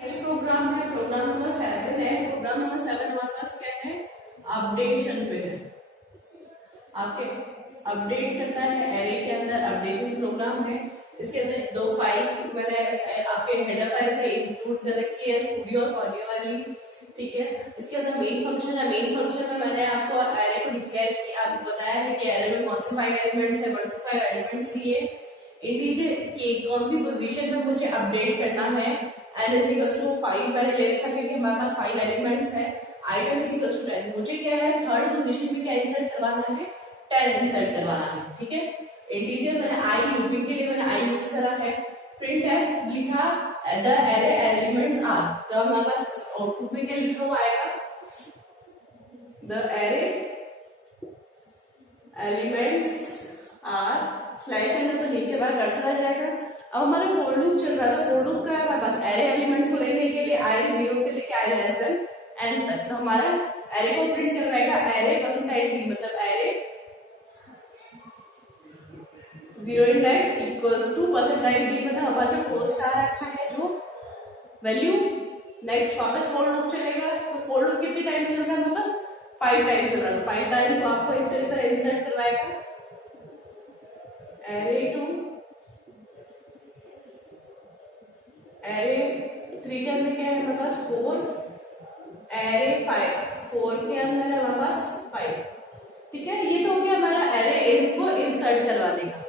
Programme है, programme number 7 है। Programme number 7 हमारे पास क्या है, अपडेशन पे है। आपके अपडेट करता है एरे के अंदर, अपडेशन प्रोग्राम है। इसके अंदर दो फाइल्स मैंने आपके हेडर फाइल्स है इंक्लूड कर रखी है, स्टूडियो और कॉलियो वाली, ठीक है। इसके अंदर मेन फंक्शन है, मेन फंक्शन में मैंने आपको एरे को डिक्लेयर किया, आपको बताया है कि एरे में कौन से 5 एलिमेंट्स है, 1 to 5 एलिमेंट्स लिए इंटीजर के कौन सी पोजीशन पे मुझे अपडेट करना है। n is equals to 5 मैंने ले रखा क्योंकि हमारे पास 5 एलिमेंट्स है। item is equals to 10, मुझे क्या है थर्ड पोजीशन पे क्या इंसर्ट करवाना है, 10 इंसर्ट करवाना है, ठीक है। इंटीजर मैंने i लूपिंग के लिए मैंने i यूज करा है। printf लिखा द एरे एलिमेंट्स आर, तो हमारे पास आउटपुट में क्या लिखा हुआ आएगा, the array elements are slash n, तो नीचे बार कर्सर आ जाएगा। अब हमारा फॉर लूप चल रहा था, फॉर लूप का है हमारे पास एरे एलिमेंट्स को लेने के लिए i 0 से लेके i लेस देन n तक, तो हमारा एरे को प्रिंट करवाएगा एरे परसेंटाइल d, मतलब array 0 index equals to percentile d, मतलब हमारा जो फर्स्ट आ रखा है जो वैल्यू, नेक्स्ट वापस फॉर लूप चलेगा। तो फॉर लूप कितनी टाइम चल रहा है हमारे पास, 5 टाइम चल रहा है। तो 5 टाइम को आपको इस तरह से इंसर्ट करवाएगा एरे टू एरे 3 के अंदर क्या है हमारे पास 4, एरे 5 4 के अंदर है हमारे पास 5, ठीक है। ये तो हो गया हमारा एरे को इंसर्ट करवाने का।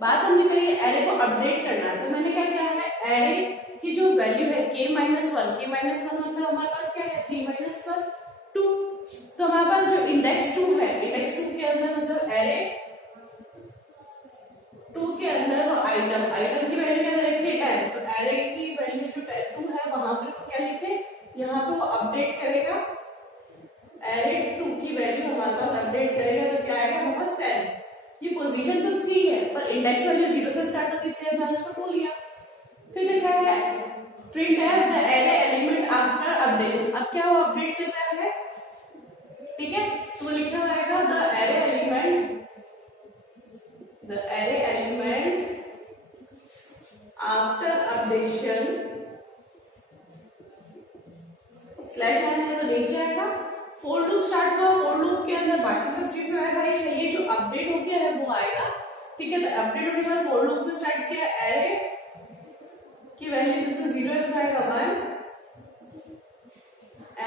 बात हमने करी एरे को अपडेट करना है, तो मैंने क्या किया है एरे की जो वैल्यू है k-1 मतलब हमारे पास क्या है 3 - 1 2, तो हमारे पास जो इंडेक्स 2 है, इंडेक्स 2 के अंदर मतलब एरे 2 के अंदर वो आइटम की वैल्यू क्या रखी है 10, तो एरे की वैल्यू जो 2 है वहां पर तो क्या लिखे, यहाँ पे वो अपडेट करेगा एरे 2 की वैल्यू हमारे पास अपडेट करेगा, तो क्या आएगा हमारे पास 10। ये पोजीशन तो 3 है पर इंडेक्स वैल्यू 0 से स्टार्ट होती है, इसलिए मैंने उसको 2 लिया। फिर लिखा है print the array element after updation, अब क्या वो अपडेट कर रहा है, ठीक है। तो लिखा आएगा the array element after updation slash n है, तो नीचे आएगा फॉर लूप स्टार्ट हुआ, फॉर लूप के अंदर बाकी सब चीजें ऐसा ही है, ये जो अपडेट हो गया है वो आएगा, ठीक है। तो अपडेट होने के बाद फॉर लूप में स्टार्ट किया एरे की वैल्यू जिसमें 0 है उसमें आएगा 1,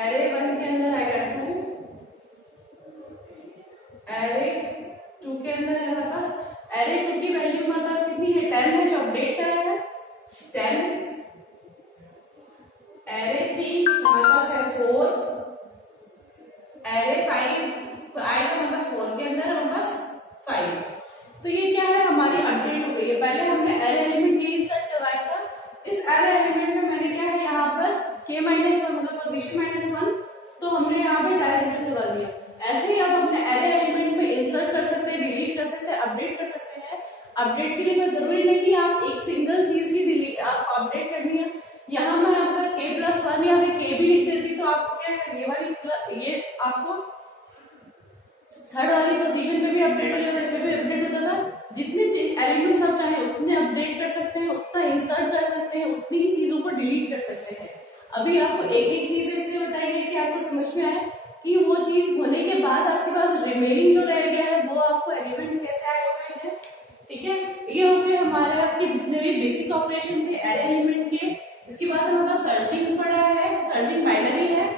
एरे 1 के अंदर आएगा 2, एरे 2 के अंदर है हमारे पास एरे 2 की वैल्यू हमारे पास कितनी है 10 है, जो अपडेट करा है 10, एरे 3 हमारे पास है 4, एरे 5 तो आएगा हमारे पास 4 के अंदर हमारे पास 5। तो ये क्या है हमारी अपडेट हो गई है। पहले हमने एरे एलिमेंट ये इंसर्ट करवाया था, इस एरे एलिमेंट में मैंने क्या है यहाँ पर k-1 मतलब पोजीशन -1, तो हमने यहाँ पे डायरेक्ट इंसर्ट करवा दिया। ऐसे ही आप अपने एरे एलिमेंट में इंसर्ट कर सकते हैं, डिलीट कर सकते हैं, अपडेट कर सकते हैं। अपडेट के लिए जरूरी नहीं कि आप एक सिंगल चीज की डिलीट आप अपडेट करनी है। यहाँ मैं आपका k+1 या फिर k भी लिख देती तो आपको क्या है ये वाली ये आपको थर्ड वाली पोजीशन पे भी अपडेट हो जाता, इसमें भी अपडेट हो जाता। जितने एलिमेंट्स आप चाहे उतने अपडेट कर सकते हैं, उतना इंसर्ट कर सकते हैं, उतनी ही चीजों को डिलीट कर सकते हैं। अभी आपको एक एक चीज इसलिए बताई है कि आपको समझ में आए कि वो चीज होने के बाद आपके पास रिमेनिंग जो रह गया है वो आपको एलिमेंट कैसे आए हुए हैं, ठीक है। ये हो गए हमारे आपके जितने भी बेसिक ऑपरेशन थे एरे एलिमेंट के। इसके बाद हमारे पास सर्चिंग पड़ा है, सर्चिंग बाइनरी है।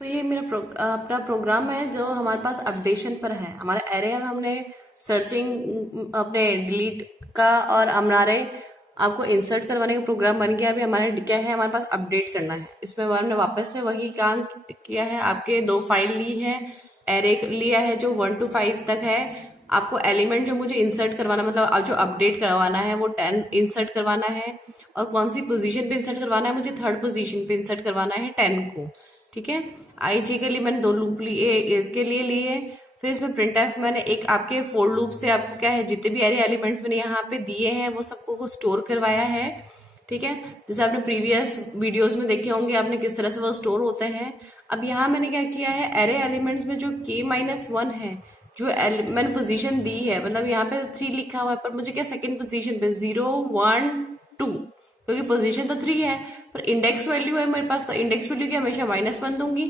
तो ये मेरा अपना प्रोग्राम है जो हमारे पास अपडेशन पर है। हमारा एरे हमने सर्चिंग अपने डिलीट का और हमारे आपको इंसर्ट करवाने का प्रोग्राम बन गया। अभी हमारे क्या है हमारे पास अपडेट करना है। इसमें हमने वापस से वही काम किया है। आपके 2 फाइल ली है, एरे लिया है जो 1 to 5 तक है। आपको एलिमेंट जो मुझे इंसर्ट करवाना मतलब जो अपडेट करवाना है वो 10 इंसर्ट करवाना है, और कौन सी पोजीशन पे इंसर्ट करवाना है, मुझे थर्ड पोजीशन पे इंसर्ट करवाना है 10 को, ठीक है। i-j के लिए मैंने 2 लूप लिए के लिए लिए। फिर इसमें printf मैंने एक आपके फॉर लूप से आपको क्या है जितने भी एरे एलिमेंट्स मैंने यहाँ पे दिए हैं वो सबको को स्टोर करवाया है, ठीक है। जैसे आपने प्रीवियस वीडियोस में देखे होंगे आपने किस तरह से वो स्टोर होते हैं। अब यहाँ मैंने क्या किया है एरे एलिमेंट्स में जो k-1 है जो मैंने पोजीशन दी है, मतलब यहाँ पे 3 लिखा हुआ है पर मुझे क्या सेकंड पोजीशन पे 0 1 2, क्योंकि पोजीशन तो 3 है पर इंडेक्स वैल्यू है मेरे पास, तो इंडेक्स वैल्यू की हमेशा -1 दूंगी।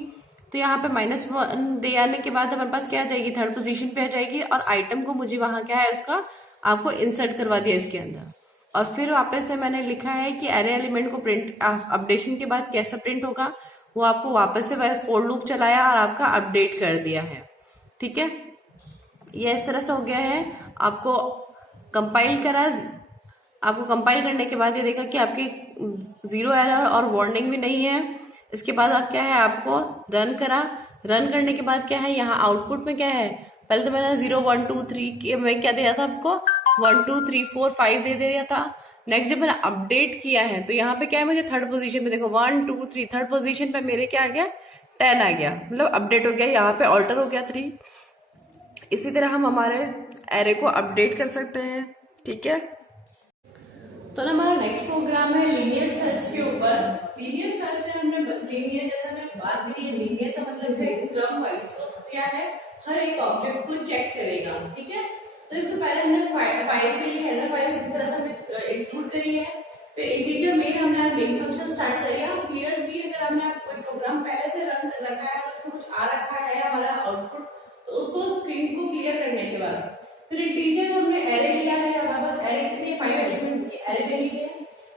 तो यहाँ पे -1 दे आने के बाद हमारे पास क्या आ जाएगी, थर्ड पोजीशन पे आ जाएगी, और आइटम को मुझे वहां क्या है उसका आपको इंसर्ट करवा दिया इसके अंदर। और फिर वापस से मैंने लिखा है कि एरे एलिमेंट को प्रिंट अपडेशन के बाद कैसा प्रिंट होगा, वो आपको वापस से फॉर लूप चलाया और आपका अपडेट कर दिया है। ठीक है, ये इस तरह से हो गया है। आपको कंपाइल करा, आपको कंपाइल करने के बाद ये देखा कि आपकी 0 एरर और वार्निंग भी नहीं है। इसके बाद आप क्या है, आपको रन करा, रन करने के बाद क्या है, यहाँ आउटपुट में क्या है, पहले तो मैंने 0 1 2 3 मैं क्या दिया था आपको, 1 2 3 4 5 दे दिया था। नेक्स्ट जब मैंने अपडेट किया है तो यहाँ पे क्या है, मुझे थर्ड पोजीशन पे देखो 1 2 3 थर्ड पोजीशन पे मेरे क्या आ गया, 10 आ गया, मतलब अपडेट हो गया, यहाँ पे ऑल्टर हो गया 3। इसी तरह हम हमारे एरे को अपडेट कर सकते हैं। ठीक है, तो ना हमारा नेक्स्ट प्रोग्राम है लीनियर सर्च के ऊपर। लीनियर सर्च में हमने लीनियर, जैसा हमने बात की, लीनियर का मतलब है क्रम वाइज, तो क्या है, हर एक ऑब्जेक्ट को चेक करेगा। ठीक है, तो इसको पहले हमने फाइल्स के लिए हेडर फाइल्स इस तरह से इंक्लूड करी है। फिर इंटीजर मेन हमने मेन फंक्शन स्टार्ट कर दिया। क्लियर भी अगर हमने कोई प्रोग्राम पहले से रन कर रखा है और उसमें कुछ आ रखा है हमारा आउटपुट, तो उसको स्क्रीन को क्लियर करने के बाद फिर इंटीजर हमने एरे लिया है, हमारे पास एरे कितनी है, 5 एलिमेंट्स की एरे ले ली है।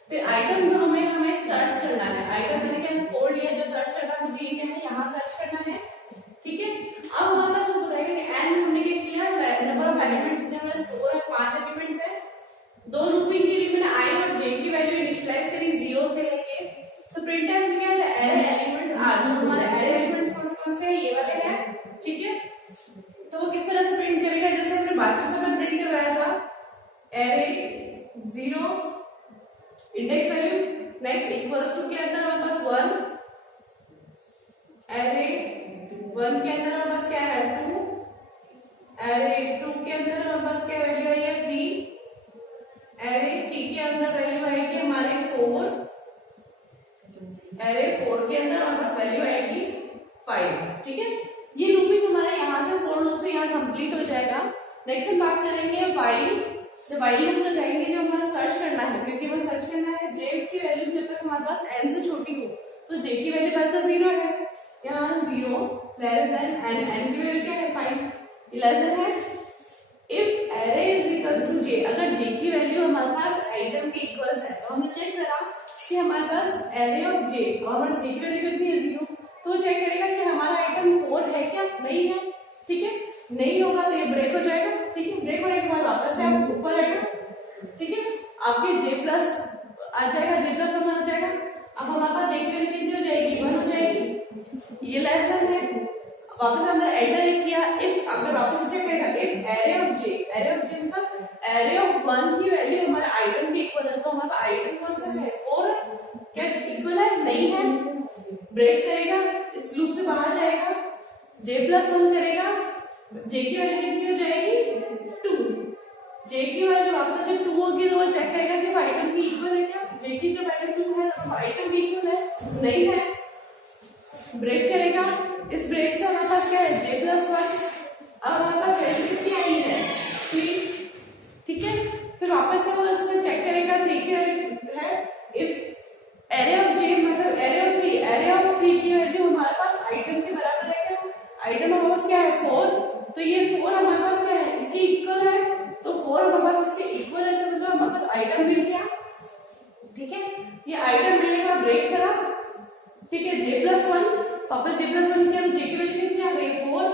फिर आइटम जो हमें सर्च करना है, आइटम मैंने क्या 4 लिया, जो सर्च करना है मुझे ये क्या है, यहाँ सर्च करना है। ठीक है, अब हमारे पास बताएगा कि एंड हमने क्या किया, नंबर ऑफ एलिमेंट्स जितने हमारे स्टोर है 5 एलिमेंट्स है। 2 लूपिंग के लिए मैंने आई और जे की वैल्यू इनिशियलाइज करी 0 से लेके। तो प्रिंट टाइम से क्या है, एरे एलिमेंट्स आर, जो हमारे एरे एलिमेंट्स कौन से हैं, ये वाले हैं। ठीक है, तो वो किस तरह से प्रिंट करेगा, जैसे हमने बाकी समय प्रिंट करवाया था, array 0 index value, next equals to के अंदर हमारे पास 1, एरे 1 के अंदर हमारे पास क्या है 2, एरे 2 के अंदर हमारे पास क्या वैल्यू आई है 3, एरे 3 के अंदर वैल्यू आएगी हमारी 4, एरे 4 के अंदर हमारे पास वैल्यू आएगी 5। ठीक है, ये लूपिंग हमारे यहाँ से फॉर लूप से यहाँ कंप्लीट हो जाएगा। नेक्स्ट हम बात करेंगे वाइल। जब वाइल लूप लगाएंगे, जो हमारा सर्च करना है, क्योंकि हमें सर्च करना है जे की वैल्यू जब तक हमारे पास n से छोटी हो, तो जे की वैल्यू पहले तो 0 है, यहाँ 0 लेस देन n, n की वैल्यू क्या है 5, लेस देन है। If array is equals to j, अगर जे की वैल्यू हमारे पास आइटम के इक्वल्स है, तो हमने चेक करा कि हमारे पास एरे ऑफ जे, और हमारे जे की वैल्यू कितनी है 0, तो चेक करेगा कि हमारा आइटम 4 है क्या, नहीं है। ठीक है, नहीं होगा तो ये ब्रेक हो जाएगा। ठीक है, ब्रेक होने के बाद वापस से आप ऊपर आएगा। ठीक है, आपके जे प्लस आ जाएगा, जे प्लस 1 आ जाएगा। अब हमारे पास जे की वैल्यू कितनी हो जाएगी, 1 हो जाएगी, ये लेस देन है। वापस अंदर एंटर किया, इफ अगर वापस चेक करेगा, if array of j, array of j मतलब एरे ऑफ 1 की वैल्यू हमारे आइटम के इक्वल है, तो हमारा आइटम कौन सा है 4, क्या इक्वल है, नहीं है, ब्रेक करेगा, इस लूप से बाहर जाएगा, जे प्लस 1 करेगा, जे की वैल्यू कितनी हो जाएगी 2, जे की वैल्यू वापस जब 2 होगी तो वो चेक करेगा कि आइटम की इक्वल है क्या, जे की जब वैल्यू 2 है तो आइटम की इक्वल है, नहीं है, ब्रेक करेगा। इस ब्रेक से हमारे पास क्या है जे प्लस 1, अब हमारे पास वैल्यू कितनी आई है 3। ठीक है, फिर वापस से वो इसमें चेक करेगा 3 की वैल्यू है, इफ एरे ऑफ जे मतलब एरे ऑफ 3, एरे ऑफ 3 की वैल्यू हमारे पास आइटम के बराबर है क्या, आइटम हमारे पास क्या है 4, तो ये 4 हमारे पास क्या है, इसकी इक्वल है, तो 4 हमारे पास इसके इक्वल है, मतलब हमारे पास आइटम मिल गया। ठीक है, ये आइटम मिलने का ब्रेक करा। ठीक है, जे प्लस 1, वापस जे प्लस 1 किया, जे की वैल्यू कितनी आ गई 4,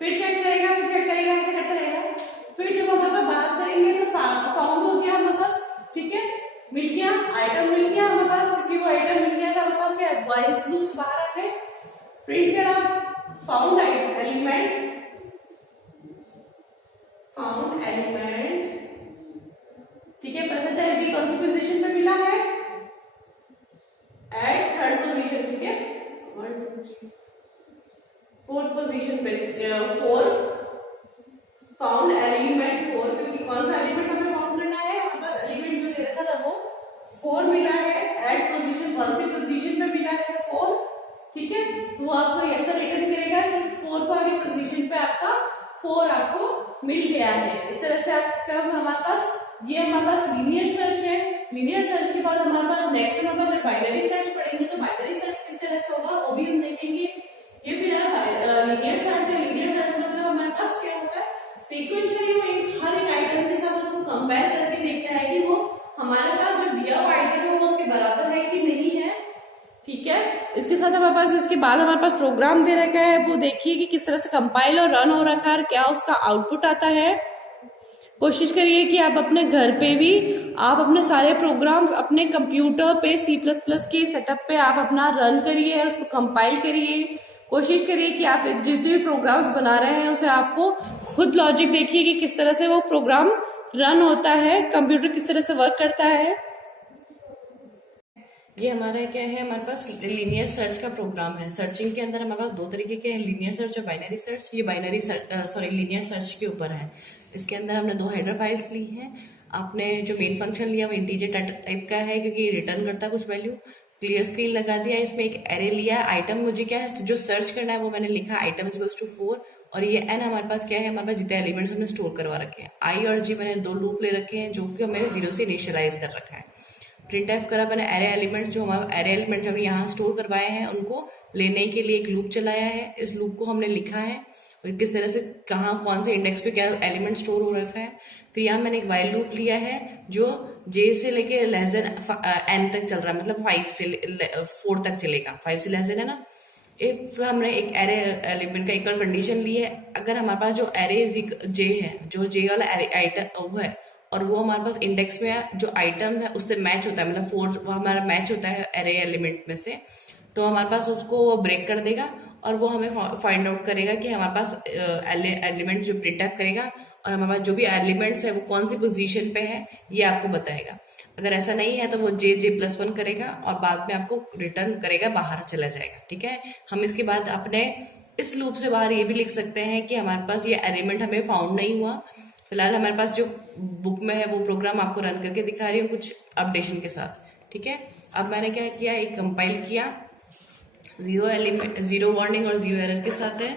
फिर चेक करेगा, ऐसे करता रहेगा। फिर जब हम बात करेंगे तो फाउंड हो गया हमारे पास। ठीक है, मिल गया, आइटम मिल गया हमारे पास, क्योंकि वो आइटम मिल गया था हमारे पास क्या है, वाइल्स लूप से बाहर आ गए, प्रिंट करा फाउंड एलिमेंट, फाउंड एलिमेंट। ठीक है, परसेंटेज की कौन सी पोजीशन पे मिला है, एट थर्ड पोजीशन। ठीक है, 1 2 3 फोर्थ पोजीशन पे 4, फाउंड एलिमेंट 4, क्योंकि कौन सा एलिमेंट हमें फाउंड करना है, हमारे पास एलिमेंट जो दे रखा था वो 4 मिला है, एट पोजीशन कौन सी पोजीशन पे मिला है 4। ठीक है, तो वो आपको ऐसा रिटर्न करेगा कि 4th वाली पोजीशन पे आपका 4 आपको मिल गया है। इस तरह से आपका हमारे पास ये हमारे पास लीनियर सर्च है। लीनियर सर्च के बाद हमारे पास नेक्स्ट हमारे पास जब बाइनरी सर्च पढ़ेंगे तो बाइनरी सर्च किस तरह से होगा वो भी हम देखेंगे। ये फिलहाल लीनियर सर्च है। लीनियर सर्च मतलब हमारे पास क्या होता है, सीक्वेंशियली वो हर एक आइटम के साथ उसको कंपेयर करके देखता है कि वो हमारे पास जो दिया हुआ आइटम है वो उसके बराबर है कि नहीं है। ठीक है, इसके साथ हमारे पास इसके बाद हमारे पास प्रोग्राम दे रखा है, वो देखिए कि किस तरह से कंपाइल और रन हो रखा है और क्या उसका आउटपुट आता है। कोशिश करिए कि आप अपने घर पे भी आप अपने सारे प्रोग्राम्स अपने कंप्यूटर पे C++ के सेटअप पे आप अपना रन करिए और उसको कंपाइल करिए। कोशिश करिए कि आप जितने भी प्रोग्राम्स बना रहे हैं उसे आपको खुद लॉजिक देखिए कि किस तरह से वो प्रोग्राम रन होता है, कंप्यूटर किस तरह से वर्क करता है। ये हमारा क्या है, हमारे पास लीनियर सर्च का प्रोग्राम है। सर्चिंग के अंदर हमारे पास दो तरीके के हैं, लीनियर सर्च और बाइनरी सर्च। ये बाइनरी लीनियर सर्च के ऊपर है। इसके अंदर हमने 2 हेडर फाइल्स ली हैं। आपने जो मेन फंक्शन लिया वो इंटीजर टाइप का है क्योंकि रिटर्न करता है कुछ वैल्यू। क्लियर स्क्रीन लगा दिया, इसमें एक एरे लिया है। आइटम मुझे क्या है जो सर्च करना है वो मैंने लिखा आइटम इक्वल्स टू 4 और ये n हमारे पास क्या है, हमारे पास जितने एलिमेंट्स हमने स्टोर करवा रखे हैं। i और j मैंने 2 लूप ले रखे हैं जो कि मैंने 0 से इनिशियलाइज कर रखा है। प्रिंटफ करा मैंने एरे एलिमेंट्स, जो हमारे एरे एलिमेंट हमने यहाँ स्टोर करवाए हैं उनको लेने के लिए एक लूप चलाया है। इस लूप को हमने लिखा है और किस तरह से कहाँ कौन से इंडेक्स पे क्या एलिमेंट स्टोर हो रखा है। फिर यहाँ मैंने एक वाइल लूप लिया है जो j से लेके लेस देन n तक चल रहा है, मतलब 5 से 4 तक चलेगा। 5 से लेस देन है ना। फिर हमने एक एरे एलिमेंट का इक्वल कंडीशन ली है। अगर हमारे पास जो एरे j है, जो j वाला आइटम वो है और वो हमारे पास इंडेक्स में जो आइटम है उससे मैच होता है, मतलब 4 वो हमारा मैच होता है एरे एलिमेंट में से, तो हमारे पास उसको वो ब्रेक कर देगा और वो हमें फाइंड आउट करेगा कि हमारे पास एलिमेंट जो प्रिंटफ करेगा और हमारे पास जो भी एलिमेंट्स है वो कौन सी पोजीशन पे है ये आपको बताएगा। अगर ऐसा नहीं है तो वो j+1 करेगा और बाद में आपको रिटर्न करेगा, बाहर चला जाएगा। ठीक है, हम इसके बाद अपने इस लूप से बाहर ये भी लिख सकते हैं कि हमारे पास ये एलिमेंट हमें फाउंड नहीं हुआ। फिलहाल हमारे पास जो बुक में है वो प्रोग्राम आपको रन करके दिखा रही हूँ कुछ अपडेशन के साथ। ठीक है, अब मैंने क्या किया, एक कंपाइल किया, 0 वार्निंग और 0 एरर के साथ है।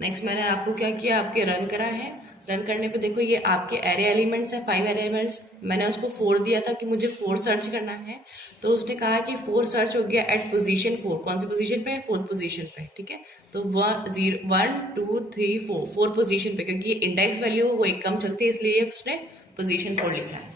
नेक्स्ट मैंने आपको क्या किया, आपके रन करा है। रन करने पे देखो ये आपके एरे एलिमेंट्स है, 5 एरे एलिमेंट्स। मैंने उसको 4 दिया था कि मुझे 4 सर्च करना है, तो उसने कहा कि 4 सर्च हो गया एट पोजीशन 4। कौन सी पोजीशन पे है, 4th पोजीशन पे। ठीक है, तो 1 2 3 4 पोजीशन पे, क्योंकि इंडेक्स वैल्यू वो एक कम चलती है इसलिए उसने पोजीशन 4 लिखा है।